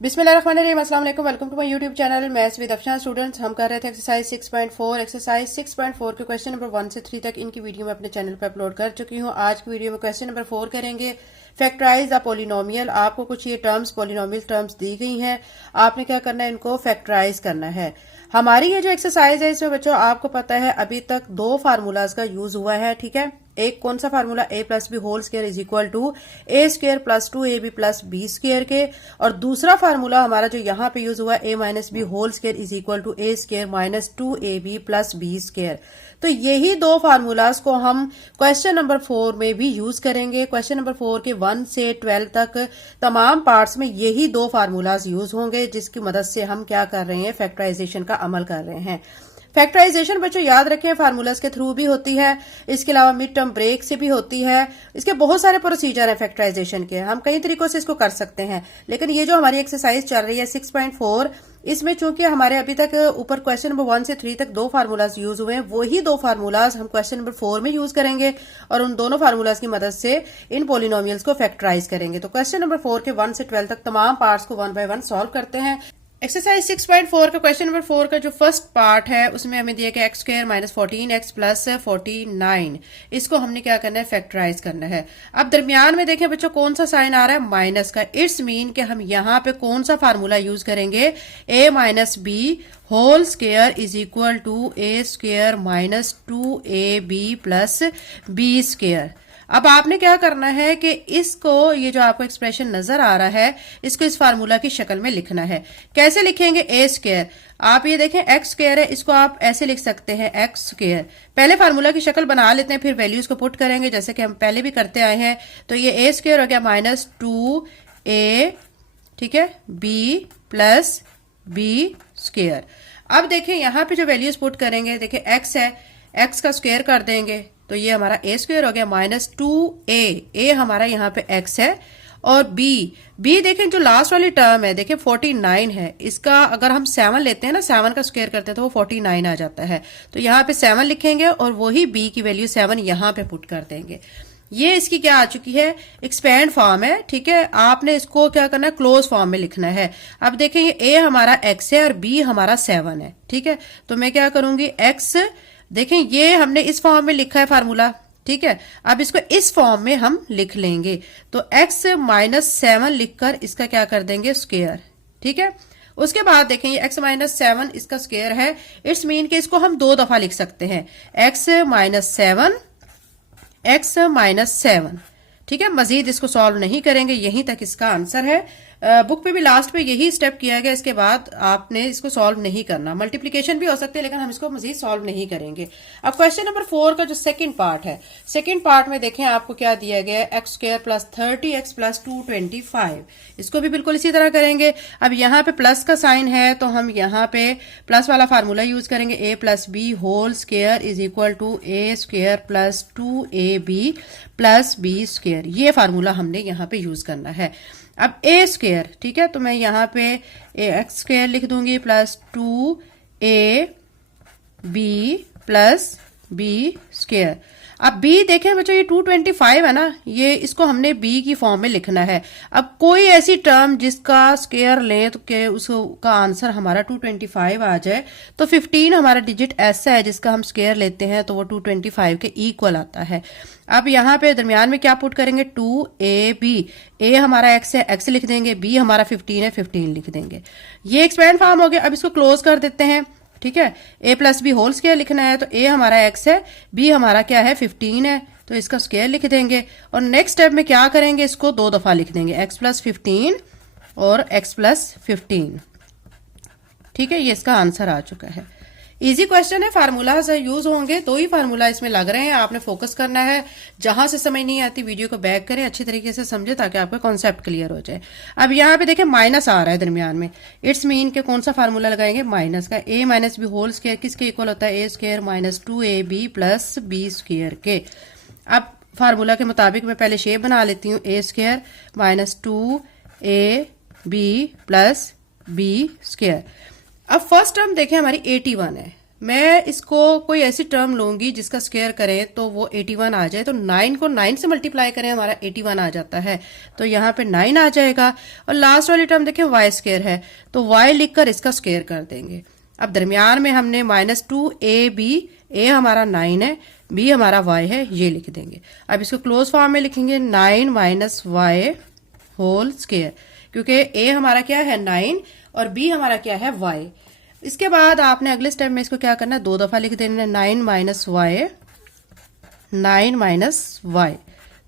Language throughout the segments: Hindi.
बिस्मिल्लाहिर्रहमानिर्रहीम, अस्सलाम वालेकुम। Welcome to my YouTube channel maths with Afshan. Students, हम कर रहे थे एक्सरसाइज 6.4। एक्सरसाइज 6.4 के क्वेश्चन नंबर 1 से 3 तक इनकी वीडियो मैं अपने चैनल पर अपलोड कर चुकी हूँ। आज की वीडियो में क्वेश्चन नंबर 4 करेंगे, फैक्टराइज द पोलिनोमियल। आपको कुछ ये टर्म्स, पोलिनोमियल टर्म्स दी गई हैं, आपने क्या करना है, इनको फैक्टराइज करना है। हमारी ये जो एक्सरसाइज है इसमें बच्चों आपको पता है अभी तक दो फार्मूलाज का यूज हुआ है, ठीक है। एक कौन सा formula, a plus B whole square is equal to A square plus 2ab plus B square के, और दूसरा फार्मूला हमारा जो यहाँ पे यूज हुआ है a minus B whole square is equal to A square minus 2ab plus B square. तो यही दो फार्मूलाज को हम क्वेश्चन नंबर 4 में भी यूज करेंगे। क्वेश्चन नंबर 4 के 1 से 12 तक तमाम पार्ट्स में यही दो फार्मूलाज यूज होंगे, जिसकी मदद से हम क्या कर रहे हैं, फैक्टराइजेशन का अमल कर रहे हैं। फैक्टराइजेशन बच्चों याद रखें फार्मूलाज के थ्रू भी होती है, इसके अलावा मिड टर्म ब्रेक से भी होती है। इसके बहुत सारे प्रोसीजर हैं फैक्टराइजेशन के, हम कई तरीकों से इसको कर सकते हैं। लेकिन ये जो हमारी एक्सरसाइज चल रही है 6.4, इसमें चूंकि हमारे अभी तक ऊपर क्वेश्चन नंबर 1 से 3 तक दो फार्मूलाज यूज हुए हैं, वही दो फार्मूलाज हम क्वेश्चन नंबर 4 में यूज करेंगे और उन दोनों फार्मूलाज की मदद से इन पोलिनोमियल्स को फैक्टराइज करेंगे। तो क्वेश्चन नंबर 4 के 1 से 12 तक तमाम पार्ट्स को 1 बाय 1 सॉल्व करते हैं। एक्सरसाइज 6.4 का क्वेश्चन नंबर 4 का जो फर्स्ट पार्ट है उसमें हमें दिया गया x square minus 14x plus 49, इसको हमने क्या करना है, फैक्टराइज करना है। अब दरमियान में देखें बच्चों कौन सा साइन आ रहा है, माइनस का। इट्स मीन कि हम यहाँ पे कौन सा फार्मूला यूज करेंगे, a minus B whole square is equal to A square minus 2ab plus B square. अब आपने क्या करना है कि इसको, ये जो आपको एक्सप्रेशन नजर आ रहा है, इसको इस फार्मूला की शक्ल में लिखना है। कैसे लिखेंगे, ए स्क्वायर, आप ये देखें एक्स स्क्वायर है, इसको आप ऐसे लिख सकते हैं एक्स स्क्वायर। पहले फार्मूला की शक्ल बना लेते हैं, फिर वैल्यूज को पुट करेंगे जैसे कि हम पहले भी करते आए हैं। तो ये ए स्क्वायर हो गया माइनस 2a, ठीक है, बी प्लस बी स्क्वायर। अब देखें यहाँ पे जो वैल्यूज पुट करेंगे, देखें एक्स है, एक्स का स्क्वायर कर देंगे तो ये हमारा ए स्क्वायर हो गया माइनस 2a, ए हमारा यहाँ पे x है, और b देखें जो लास्ट वाली टर्म है, देखें 49 है, इसका अगर हम 7 लेते हैं ना, 7 का स्क्वायर करते हैं तो वो 49 आ जाता है। तो यहाँ पे 7 लिखेंगे और वही b की वैल्यू 7 यहाँ पे पुट कर देंगे। ये इसकी क्या आ चुकी है, एक्सपेंड फॉर्म है, ठीक है। आपने इसको क्या करना है, क्लोज फॉर्म में लिखना है। अब देखें ये a हमारा x है और b हमारा 7 है, ठीक है। तो मैं क्या करूंगी, x, देखें ये हमने इस फॉर्म में लिखा है फार्मूला, ठीक है। अब इसको इस फॉर्म में हम लिख लेंगे, तो x माइनस 7 लिखकर इसका क्या कर देंगे, स्क्वायर, ठीक है। उसके बाद देखें ये x माइनस 7 इसका स्क्वायर है, इट्स मीन के इसको हम 2 दफा लिख सकते हैं, x माइनस 7, x माइनस 7, ठीक है। मजीद इसको सॉल्व नहीं करेंगे, यहीं तक इसका आंसर है। बुक पे भी लास्ट पे यही स्टेप किया गया, इसके बाद आपने इसको सॉल्व नहीं करना। मल्टीप्लिकेशन भी हो सकते हैं लेकिन हम इसको मजीद सॉल्व नहीं करेंगे। अब क्वेश्चन नंबर 4 का जो सेकंड पार्ट है, सेकंड पार्ट में देखें आपको क्या दिया गया है, x square plus 30x plus 225, इसको भी बिल्कुल इसी तरह करेंगे। अब यहाँ पे प्लस का साइन है तो हम यहाँ पे प्लस वाला फार्मूला यूज करेंगे, a plus B whole square is equal to A square plus 2ab plus B square. ये फार्मूला हमने यहाँ पे यूज करना है। अब ए स्क्वायर, ठीक है, तो मैं यहाँ पे एक्स स्क्वायर लिख दूंगी plus 2ab plus B square. अब b देखें बच्चों ये 225 है ना, ये इसको हमने b की फॉर्म में लिखना है। अब कोई ऐसी टर्म जिसका स्क्वायर लें तो के उसका आंसर हमारा 225 आ जाए, तो 15 हमारा डिजिट ऐसा है जिसका हम स्क्वायर लेते हैं तो वो 225 के इक्वल आता है। अब यहाँ पे दरमियान में क्या पुट करेंगे, 2ab, a हमारा x है, x लिख देंगे, b हमारा 15 है, 15 लिख देंगे। ये एक्सपेंड फॉर्म हो गया। अब इसको क्लोज कर देते हैं, ठीक है। a plus B whole square लिखना है तो a हमारा x है, b हमारा क्या है, 15 है, तो इसका स्क्वायर लिख देंगे। और नेक्स्ट स्टेप में क्या करेंगे, इसको 2 दफा लिख देंगे, x प्लस 15 और x प्लस 15, ठीक है। ये इसका आंसर आ चुका है। इजी क्वेश्चन है, फार्मूलाज यूज होंगे, 2 ही फार्मूला इसमें लग रहे हैं, आपने फोकस करना है। जहां से समझ नहीं आती वीडियो को बैक करें, अच्छी तरीके से समझे ताकि आपका कॉन्सेप्ट क्लियर हो जाए। अब यहाँ पे देखें माइनस आ रहा है दरमियान में, इट्स मीन के कौन सा फार्मूला लगाएंगे, माइनस का। a minus B whole square किसके इक्वल होता है, a square minus 2ab plus B square के। अब फार्मूला के मुताबिक मैं पहले शेप बना लेती हूँ, a square minus 2ab plus B square. अब फर्स्ट टर्म देखें हमारी 81 है, मैं इसको कोई ऐसी टर्म लूंगी जिसका स्क्वायर करें तो वो 81 आ जाए। तो 9 को 9 से मल्टीप्लाई करें, हमारा 81 आ जाता है। तो यहाँ पे 9 आ जाएगा। और लास्ट वाली टर्म देखें वाई स्क्वायर है, तो वाई लिखकर इसका स्क्वायर कर देंगे। अब दरमियान में हमने -2ab, ए हमारा 9 है, बी हमारा y है, ये लिख देंगे। अब इसको क्लोज फॉर्म में लिखेंगे 9 - y होल स्क्वायर, क्योंकि ए हमारा क्या है 9 और बी हमारा क्या है y। इसके बाद आपने अगले स्टेप में इसको क्या करना है, 2 दफा लिख देना है 9 - y।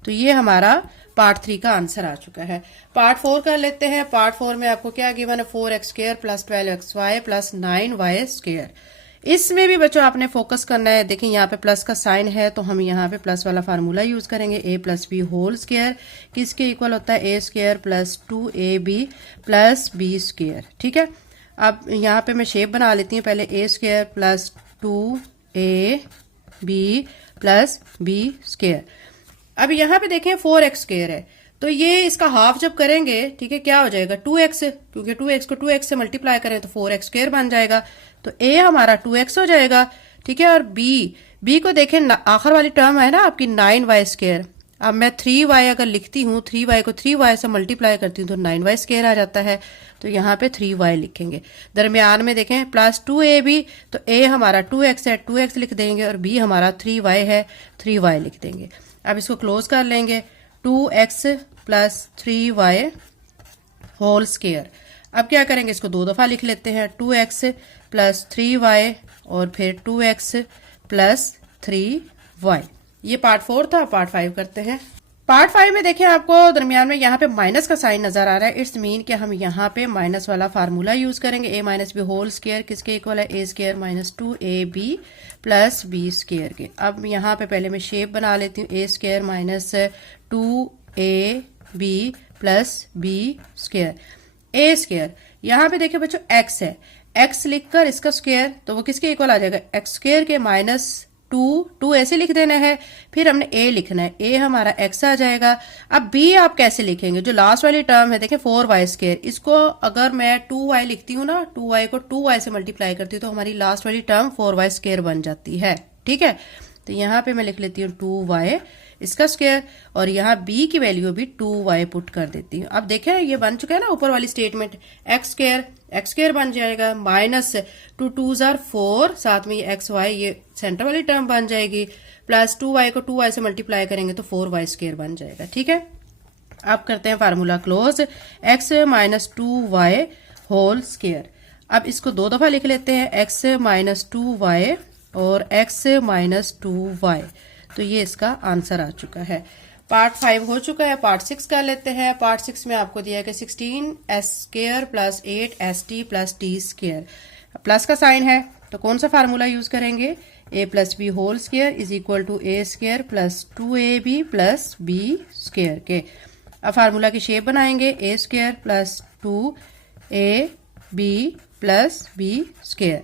तो ये हमारा पार्ट 3 का आंसर आ चुका है। पार्ट 4 कर लेते हैं। पार्ट 4 में आपको क्या गिवन है, 4x² + 12xy + 9y²। इसमें भी बच्चों आपने फोकस करना है। देखिए यहाँ पे प्लस का साइन है, तो हम यहाँ पे प्लस वाला फार्मूला यूज करेंगे। a + b होल स्क्वायर किसके इक्वल होता है, a² + 2ab + b²। ठीक है, अब यहाँ पे मैं शेप बना लेती हूँ। पहले a² + 2ab + b²। अब यहाँ पे देखें 4x² है, तो ये इसका हाफ जब करेंगे, ठीक है, क्या हो जाएगा 2x, क्योंकि 2x को 2x से मल्टीप्लाई करें तो 4x² बन जाएगा। तो a हमारा 2x हो जाएगा। ठीक है, और b को देखें, आखिर वाली टर्म है ना आपकी 9y²। अब मैं 3y अगर लिखती हूँ, 3y को 3y से मल्टीप्लाई करती हूँ तो 9y² आ जाता है। तो यहाँ पे 3y लिखेंगे। दरमियान में देखें +2ab, तो a हमारा 2x है, 2x लिख देंगे, और b हमारा 3y है, 3y लिख देंगे। अब इसको क्लोज कर लेंगे, 2x + 3y होल स्क्वायर। अब क्या करेंगे, इसको 2 दफा लिख लेते हैं, 2x + 3y और फिर 2x + 3y। ये पार्ट 4 था। पार्ट 5 करते हैं। पार्ट 5 में देखिए आपको दरमियान में यहाँ पे माइनस का साइन नजर आ रहा है। इट्स मीन कि हम यहाँ पे माइनस वाला फार्मूला यूज करेंगे। a - b होल स्क्वायर किसके इक्वल है, a² - 2ab + b² के। अब यहाँ पे पहले मैं शेप बना लेती हूँ, a² - 2ab + b²। a², यहाँ पे देखिए बच्चों x है, x लिखकर इसका स्क्वायर, तो वो किसके इक्वल आ जाएगा, x² के -2 ऐसे लिख देना है। फिर हमने a लिखना है, a हमारा x आ जाएगा। अब b आप कैसे लिखेंगे, जो लास्ट वाली टर्म है देखें 4y², इसको अगर मैं 2y लिखती हूँ ना, 2y को 2y से मल्टीप्लाई करती हूँ तो हमारी लास्ट वाली टर्म 4y² बन जाती है। ठीक है, तो यहाँ पे मैं लिख लेती हूँ 2y इसका स्क्वायर, और यहाँ b की वैल्यू भी 2y पुट कर देती हूँ। अब देखें ये बन चुका है ना ऊपर वाली स्टेटमेंट, x² बन जाएगा, -2 2s are 4, साथ में ये xy ये सेंटर वाली टर्म बन जाएगी, प्लस 2y को 2y से मल्टीप्लाई करेंगे तो 4y² बन जाएगा। ठीक है, अब करते हैं formula close, x - 2y whole square. अब इसको 2 दफा लिख लेते हैं, x - 2y और x - 2y। तो ये इसका आंसर आ चुका है। पार्ट 5 हो चुका है। पार्ट 6 कर लेते हैं। पार्ट 6 में आपको दिया गया 16s² + 8st + t²। प्लस का साइन है तो कौन सा फार्मूला यूज करेंगे, a + b whole square is equal to a² + 2ab + b² के। अब फार्मूला की शेप बनाएंगे, a² + 2ab + b²।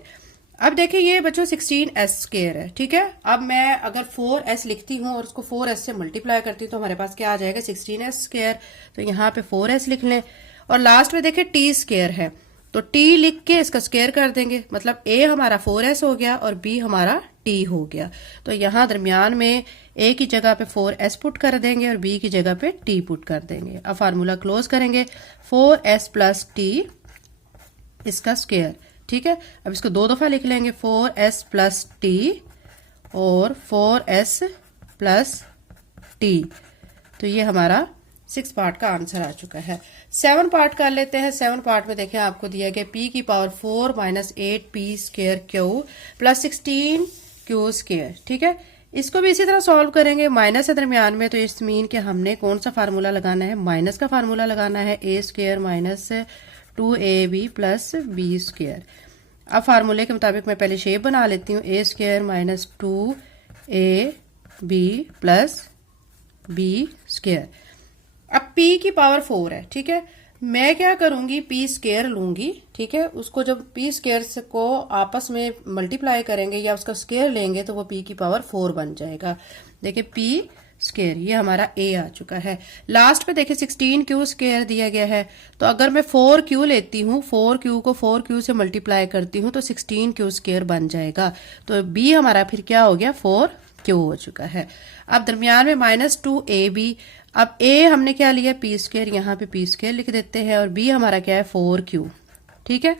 अब देखिए ये बच्चों 16s² है। ठीक है, अब मैं अगर 4s लिखती हूँ और उसको 4s से मल्टीप्लाई करती हूँ तो हमारे पास क्या आ जाएगा 16s²। तो यहाँ पे 4s लिख लें, और लास्ट में देखिए t² है, तो t लिख के इसका स्क्वायर कर देंगे, मतलब a हमारा 4s हो गया और b हमारा t हो गया। तो यहाँ दरमियान में a की जगह पे 4s पुट कर देंगे और b की जगह पे t पुट कर देंगे। अब फार्मूला क्लोज करेंगे, 4s + t इसका स्क्वायर। ठीक है, अब इसको 2 दफा लिख लेंगे, 4s + t और 4s + t। तो ये हमारा 6 पार्ट का आंसर आ चुका है। 7 पार्ट कर लेते हैं। 7 पार्ट में देखें आपको दिया गया p⁴ - 8p² + 16q²। ठीक है, इसको भी इसी तरह सॉल्व करेंगे। माइनस है दरमियान में, तो इस मीन के हमने कौन सा फार्मूला लगाना है, माइनस का फार्मूला लगाना है, a² - 2ab + b²। अब फार्मूले के मुताबिक मैं पहले शेप बना लेती हूँ, a² - 2ab + b²। अब p⁴ है। ठीक है, मैं क्या करूंगी, p² लूंगी। ठीक है, उसको जब p² को आपस में मल्टीप्लाई करेंगे या उसका स्क्वायर लेंगे तो वो p⁴ बन जाएगा। देखिए स्क्वायर, ये हमारा ए आ चुका है। लास्ट पे देखिए 16q स्क्वायर दिया गया है, तो अगर मैं 4q लेती हूँ, 4q को 4q से मल्टीप्लाई करती हूँ तो 16q स्क्वायर बन जाएगा। तो बी हमारा फिर क्या हो गया, 4q हो चुका है। अब दरमियान में -2ab, अब ए हमने क्या लिया, पी स्क्वायर, यहाँ पे पी स्क्वायर लिख देते हैं, और बी हमारा क्या है, 4q। ठीक है,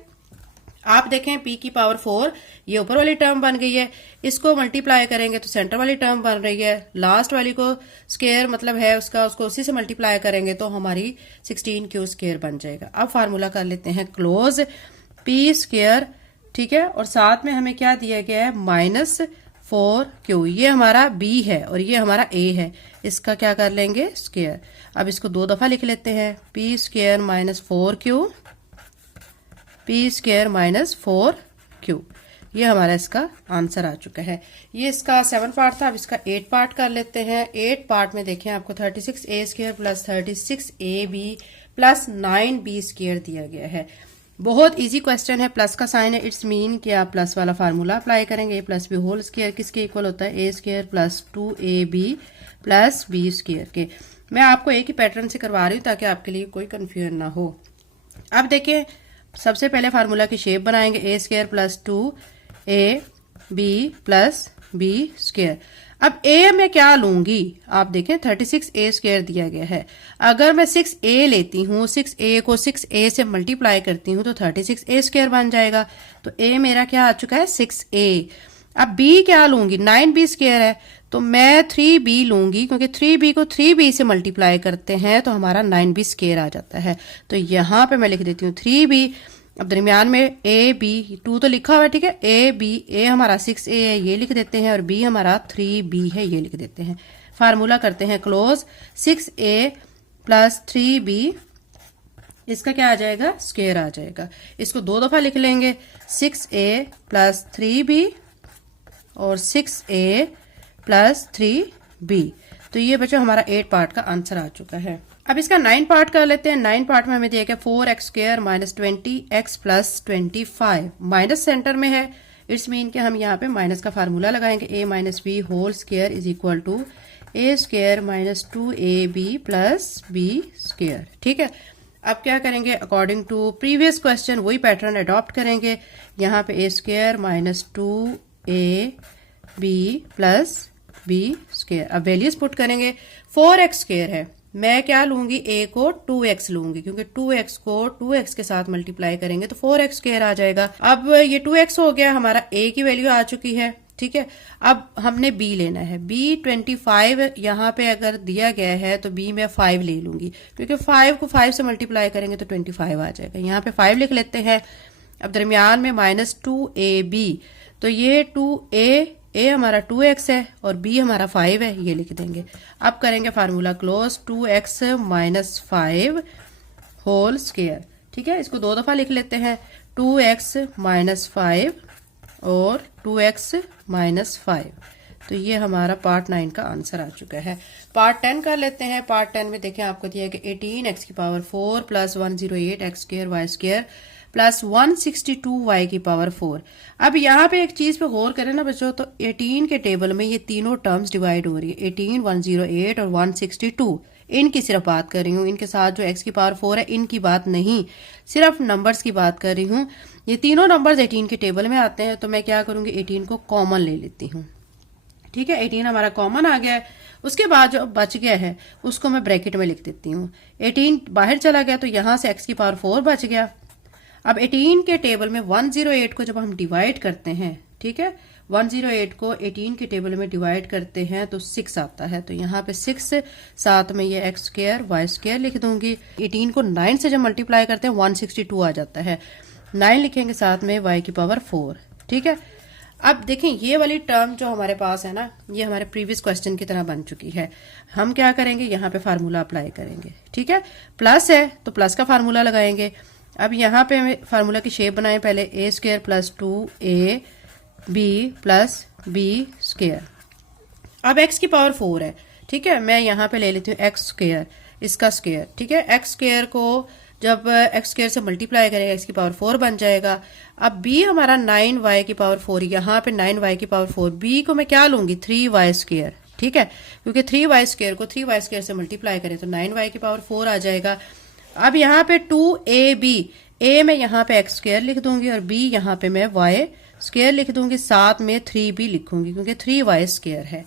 आप देखें p की पावर 4, ये ऊपर वाली टर्म बन गई है, इसको मल्टीप्लाई करेंगे तो सेंटर वाली टर्म बन रही है, लास्ट वाली को स्क्वायर मतलब है उसका, उसको उसी से मल्टीप्लाई करेंगे तो हमारी 16q स्क्वायर बन जाएगा। अब फार्मूला कर लेते हैं क्लोज, p स्क्वायर, ठीक है, और साथ में हमें क्या दिया गया है, -4q, ये हमारा b है और ये हमारा a है, इसका क्या कर लेंगे, स्क्वायर। अब इसको 2 दफा लिख लेते हैं, p square -4q, p square -4q, ये हमारा इसका आंसर आ चुका है। ये इसका 7 पार्ट था, अब इसका 8 पार्ट कर लेते हैं। 8 पार्ट में देखें आपको 36a square plus 36ab plus 9b square दिया गया है। बहुत इजी क्वेश्चन है, प्लस का साइन है, इट्स मीन कि आप प्लस वाला फार्मूला अप्लाई करेंगे। a plus B whole square किसके इक्वल होता है, a square plus 2ab plus b square के। मैं आपको एक ही पैटर्न से करवा रही हूँ ताकि आपके लिए कोई कंफ्यूजन ना हो। अब देखिए सबसे पहले फार्मूला की शेप बनाएंगे, a square plus 2ab plus b square. अब a मैं क्या लूंगी, आप देखें 36a स्क्वायर दिया गया है, अगर मैं 6a लेती हूँ, 6a को 6a से मल्टीप्लाई करती हूँ तो 36a स्क्वायर बन जाएगा। तो a मेरा क्या आ चुका है, 6a। अब b क्या लूंगी, 9b स्क्वायर है, तो मैं 3b लूंगी, क्योंकि 3b को 3b से मल्टीप्लाई करते हैं तो हमारा 9b स्क्वायर आ जाता है। तो यहां पे मैं लिख देती हूँ 3b। अब दरमियान में a b 2 तो लिखा हुआ है, ठीक है, a हमारा 6a है, ये लिख देते हैं, और b हमारा 3b है, ये लिख देते हैं। फार्मूला करते हैं क्लोज, 6a प्लस 3b, इसका क्या आ जाएगा, स्क्वायर आ जाएगा। इसको 2 दफा लिख लेंगे, 6a प्लस 3b और 6a प्लस 3b। तो ये बच्चों हमारा 8 पार्ट का आंसर आ चुका है। अब इसका 9 पार्ट कर लेते हैं। 9 पार्ट में हमें दिया गया 4x square minus 20x plus 25, minus centre में है, इट्स मीन कि हम यहाँ पे माइनस का फार्मूला लगाएंगे, a minus B whole square is equal to a square minus 2ab plus b square. ठीक है, अब क्या करेंगे, अकॉर्डिंग टू प्रीवियस क्वेश्चन वही पैटर्न अडॉप्ट करेंगे। यहाँ पे a square minus 2ab plus b square. अब वैल्यूज पुट करेंगे, 4x स्क्वायर है, मैं क्या लूंगी, a को 2x लूंगी, क्योंकि 2x को 2x के साथ मल्टीप्लाई करेंगे तो 4x स्क्वायर आ जाएगा। अब ये 2x हो गया, हमारा a की वैल्यू आ चुकी है। ठीक है, अब हमने b लेना है, b 25 यहाँ पे अगर दिया गया है तो b में 5 ले लूंगी, क्योंकि 5 को 5 से मल्टीप्लाई करेंगे तो 25 आ जाएगा। यहाँ पे 5 लिख लेते हैं। अब दरमियान में माइनस 2ab, तो ये 2a हमारा 2x है और b हमारा 5 है, ये लिख देंगे। अब करेंगे formula close, 2x minus 5 whole square. ठीक है, इसको 2 दफा लिख लेते हैं, 2x माइनस 5 और 2x माइनस 5। तो ये हमारा पार्ट 9 का आंसर आ चुका है। पार्ट 10 कर लेते हैं। पार्ट 10 में देखें आपको दिया है कि 18x की power 4 plus 108x square Y square plus 162y की पावर 4। अब यहाँ पे एक चीज पे गौर करें ना बच्चों, तो 18 के टेबल में ये तीनों टर्म्स डिवाइड हो रही है, 18, 108 और 162। इनकी सिर्फ बात कर रही हूँ, इनके साथ जो x की पावर 4 है इनकी बात नहीं, सिर्फ नंबर्स की बात कर रही हूँ। ये तीनों नंबर्स 18 के टेबल में आते हैं, तो मैं क्या करूंगी, 18 को कॉमन ले लेती हूँ। ठीक है, 18 हमारा कॉमन आ गया है। उसके बाद जो बच गया है उसको मैं ब्रैकेट में लिख देती हूँ। 18 बाहर चला गया तो यहाँ से x की पावर 4 बच गया। अब 18 के टेबल में 108 को जब हम डिवाइड करते हैं, ठीक है, 108 को 18 के टेबल में डिवाइड करते हैं तो 6 आता है, तो यहाँ पे 6 साथ में ये x स्क्वायर वाई स्क्वायर लिख दूंगी। 18 को 9 से जब मल्टीप्लाई करते हैं 162 आ जाता है, 9 लिखेंगे साथ में y की पावर 4। ठीक है, अब देखें ये वाली टर्म जो हमारे पास है ना, ये हमारे प्रीवियस क्वेश्चन की तरह बन चुकी है। हम क्या करेंगे, यहाँ पे फार्मूला अप्लाई करेंगे। ठीक है, प्लस है तो प्लस का फार्मूला लगाएंगे। अब यहाँ पे फार्मूला की शेप बनाएं, पहले a square plus 2ab plus b square. अब x की पावर 4 है, ठीक है, मैं यहाँ पे ले लेती हूँ x स्क्वायर, इसका स्क्वायर। ठीक है, x स्क्वायर को जब x स्क्वायर से मल्टीप्लाई करेंगे x की पावर 4 बन जाएगा। अब b हमारा 9y की पावर 4, यहाँ पे 9y की पावर 4, b को मैं क्या लूंगी, 3y स्क्वायर। ठीक है, क्योंकि 3y² को 3y² से मल्टीप्लाई करें तो 9y⁴ आ जाएगा। अब यहाँ पे 2ab, a मैं यहाँ पे x² लिख दूंगी और b यहाँ पे मैं y² लिख दूंगी, साथ में 3b लिखूंगी क्योंकि 3y² है।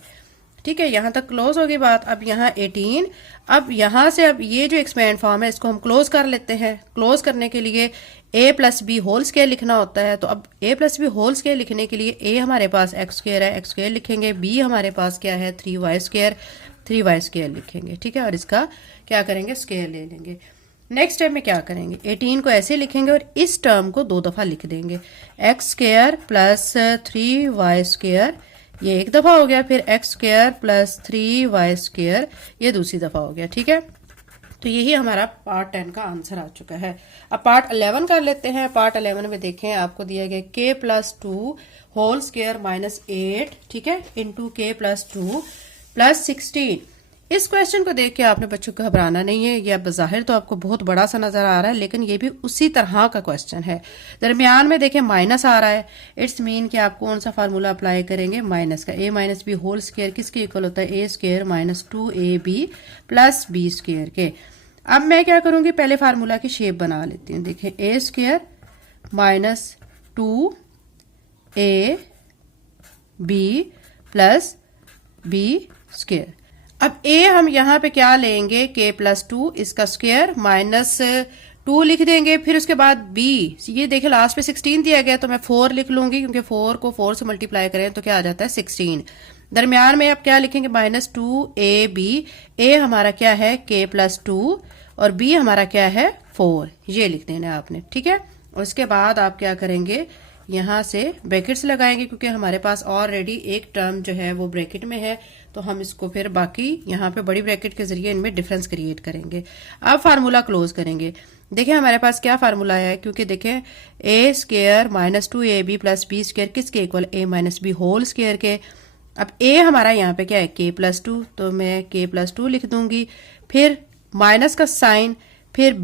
ठीक है, यहां तक क्लोज होगी बात। अब यहाँ 18, अब यहां से अब ये जो एक्सपेंड फॉर्म है इसको हम क्लोज कर लेते हैं। क्लोज करने के लिए a+b² लिखना होता है, तो अब a+b² लिखने के लिए a हमारे पास x² है, x² लिखेंगे, b हमारे पास क्या है 3y² लिखेंगे। ठीक है, और इसका क्या करेंगे स्क्वायर ले लेंगे। नेक्स्ट स्टेप में क्या करेंगे, 18 को ऐसे लिखेंगे और इस टर्म को 2 दफा लिख देंगे, x² प्लस 3y² ये एक दफा हो गया, फिर x² प्लस 3y² ये दूसरी दफा हो गया। ठीक है, तो यही हमारा पार्ट 10 का आंसर आ चुका है। अब पार्ट 11 कर लेते हैं। पार्ट 11 में देखें आपको दिया गया k+2² -8, ठीक है, इंटू k+2 + 16। इस क्वेश्चन को देख के आपने बच्चों को घबराना नहीं है, यह बज़ाहिर तो आपको बहुत बड़ा सा नजर आ रहा है, लेकिन ये भी उसी तरह का क्वेश्चन है। दरमियान में देखें माइनस आ रहा है, इट्स मीन कि आप कौन सा फार्मूला अप्लाई करेंगे, माइनस का। a-b² किसके इक्वल होता है, a² - 2ab + b² के। अब मैं क्या करूंगी, पहले फार्मूला की शेप बना लेती हूँ। देखें a² - 2ab + b²। अब a हम यहाँ पे क्या लेंगे, k+2 इसका स्क्वायर -2 लिख देंगे, फिर उसके बाद b, ये देखिए लास्ट पे 16 दिया गया तो मैं 4 लिख लूंगी क्योंकि 4 को 4 से मल्टीप्लाई करें तो क्या आ जाता है 16। दरमियान में आप क्या लिखेंगे, -2ab, a हमारा क्या है k+2 और b हमारा क्या है 4, ये लिख देना आपने। ठीक है, और उसके बाद आप क्या करेंगे, यहाँ से ब्रैकेट्स लगाएंगे क्योंकि हमारे पास ऑलरेडी एक टर्म जो है वो ब्रैकेट में है, तो हम इसको फिर बाकी यहाँ पे बड़ी ब्रैकेट के जरिए इनमें डिफरेंस क्रिएट करेंगे। अब फार्मूला क्लोज करेंगे। देखिए हमारे पास क्या फार्मूला है, क्योंकि देखें a² - 2ab + b² किसके इक्वल, a - b² के। अब a हमारा यहाँ पे क्या है k+2, तो मैं k+2 लिख दूंगी, फिर माइनस का साइन, फिर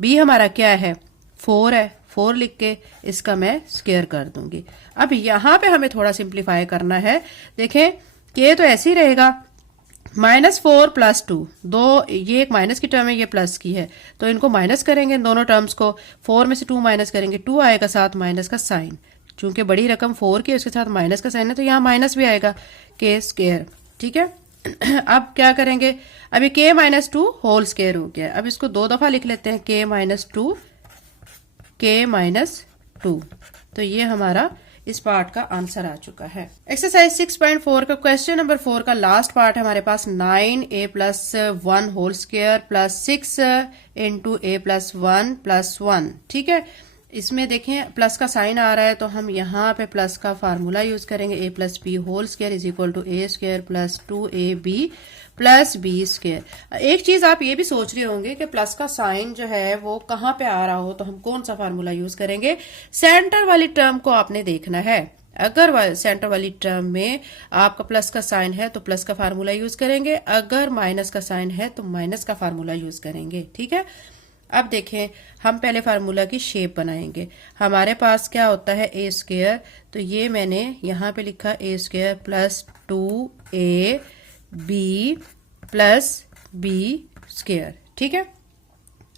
b हमारा क्या है 4 है, 4 लिख के इसका मैं स्क्वायर कर दूंगी। अब यहाँ पे हमें थोड़ा सिंप्लीफाई करना है। देखें k तो ऐसे ही रहेगा, -4 + 2, दो ये एक माइनस की टर्म है, ये प्लस की है, तो इनको माइनस करेंगे इन दोनों टर्म्स को। 4 में से 2 माइनस करेंगे, 2 आएगा, साथ माइनस का साइन, चूंकि बड़ी रकम 4 की उसके साथ माइनस का साइन है तो यहाँ माइनस भी आएगा, k²। ठीक है, अब क्या करेंगे, अभी k - 2² हो गया। अब इसको 2 दफा लिख लेते हैं, k - 2, तो ये हमारा इस पार्ट का आंसर आ चुका है। एक्सरसाइज 6.4 का क्वेश्चन नंबर 4 का लास्ट पार्ट है हमारे पास, 9a + 1² + 6 × a + 1 + 1। ठीक है, इसमें देखें प्लस का साइन आ रहा है तो हम यहाँ पे प्लस का फार्मूला यूज करेंगे, a + b² = a² + 2ab + b²। एक चीज आप ये भी सोच रहे होंगे कि प्लस का साइन जो है वो कहाँ पे आ रहा हो तो हम कौन सा फार्मूला यूज करेंगे, सेंटर वाली टर्म को आपने देखना है। अगर सेंटर वाली टर्म में आपका प्लस का साइन है तो प्लस का फार्मूला यूज करेंगे, अगर माइनस का साइन है तो माइनस का फार्मूला यूज करेंगे। ठीक है, अब देखें हम पहले फार्मूला की शेप बनाएंगे। हमारे पास क्या होता है a², तो ये मैंने यहाँ पे लिखा a² + 2ab + b²। ठीक है,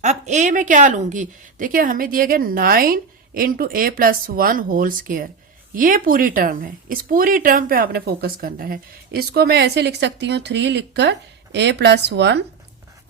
अब a में क्या लूंगी, देखिए हमें दिया गया 9 × a + 1² ये पूरी टर्म है, इस पूरी टर्म पे आपने फोकस करना है। इसको मैं ऐसे लिख सकती हूँ 3 लिखकर a +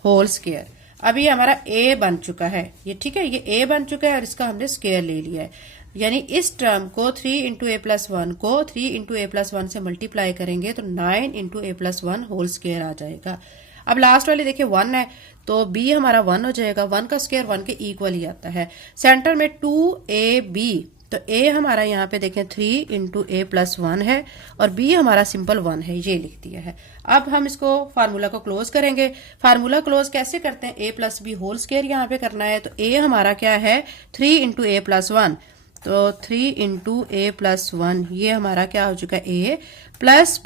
1² अब ये हमारा a बन चुका है, ये ठीक है, ये a बन चुका है और इसका हमने स्क्वायर ले लिया है। यानी इस टर्म को 3 × a + 1 को 3 × a + 1 से मल्टीप्लाई करेंगे तो 9 × a + 1² आ जाएगा। अब लास्ट वाले देखिए 1 है तो b हमारा 1 हो जाएगा, 1 का स्क्वायर 1 के इक्वल ही आता है। सेंटर में 2ab, तो a हमारा यहाँ पे देखें 3 × a + 1 है और b हमारा सिंपल 1 है, ये लिख दिया है। अब हम इसको फार्मूला को क्लोज करेंगे। फार्मूला क्लोज कैसे करते हैं, a + b² यहाँ पे करना है, तो a हमारा क्या है 3 × a + 1, तो 3 × a + 1 ये हमारा क्या हो चुका है a +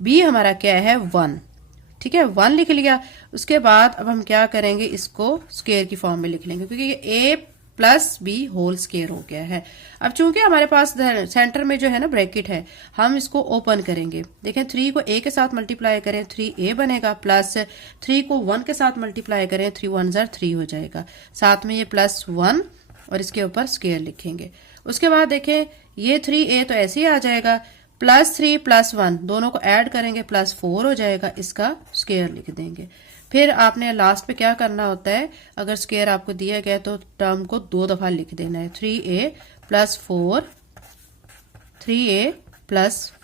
b हमारा क्या है 1। ठीक है, 1 लिख लिया। उसके बाद अब हम क्या करेंगे, इसको स्क्वायर की फॉर्म में लिख लेंगे क्योंकि ये a plus B whole square हो गया है। अब चूंकि हमारे पास सेंटर में जो है ना ब्रैकेट है, हम इसको ओपन करेंगे। देखें 3 को a के साथ मल्टीप्लाई करें 3a बनेगा, प्लस 3 को 1 के साथ मल्टीप्लाई करें 3 1 ज़र 3 हो जाएगा, साथ में ये +1 और इसके ऊपर स्क्वायर लिखेंगे। उसके बाद देखें ये 3a तो ऐसे ही आ जाएगा, +3 +1 दोनों को ऐड करेंगे +4 हो जाएगा, इसका स्क्वायर लिख देंगे। फिर आपने लास्ट पे क्या करना होता है, अगर स्क्वायर आपको दिया गया तो टर्म को 2 दफा लिख देना है, 3a +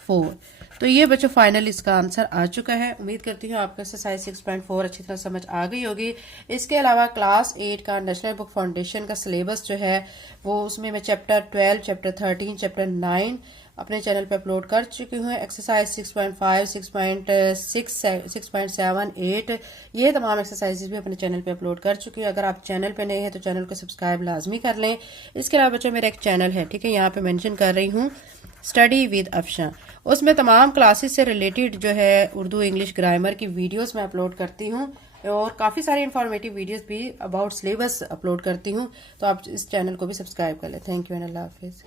4। तो ये बच्चों फाइनल इसका आंसर आ चुका है। उम्मीद करती हूँ आपको एक्सरसाइज 6.4 अच्छी तरह समझ आ गई होगी। इसके अलावा क्लास 8 का नेशनल बुक फाउंडेशन का सिलेबस जो है वो उसमें मैं चैप्टर 12, चैप्टर 13, चैप्टर 9 अपने चैनल पे अपलोड कर चुकी हूँ। एक्सरसाइज 6.5, 6.6, 6.7, 8 ये तमाम एक्सरसाइजेज भी अपने चैनल पे अपलोड कर चुकी हूँ। अगर आप चैनल पे नए हैं तो चैनल को सब्सक्राइब लाजमी कर लें। इसके अलावा बच्चों मेरा एक चैनल है, ठीक है, यहाँ पे मेंशन कर रही हूँ स्टडी विद अफशा। उसमें तमाम क्लासेस से रिलेटेड जो है उर्दू इंग्लिश ग्रामर की वीडियोस मैं अपलोड करती हूँ और काफ़ी सारी इंफॉर्मेटिव वीडियोस भी अबाउट सिलेबस अपलोड करती हूँ। तो आप इस चैनल को भी सब्सक्राइब कर लें। थैंक यू एंड अल्लाह हाफिज़।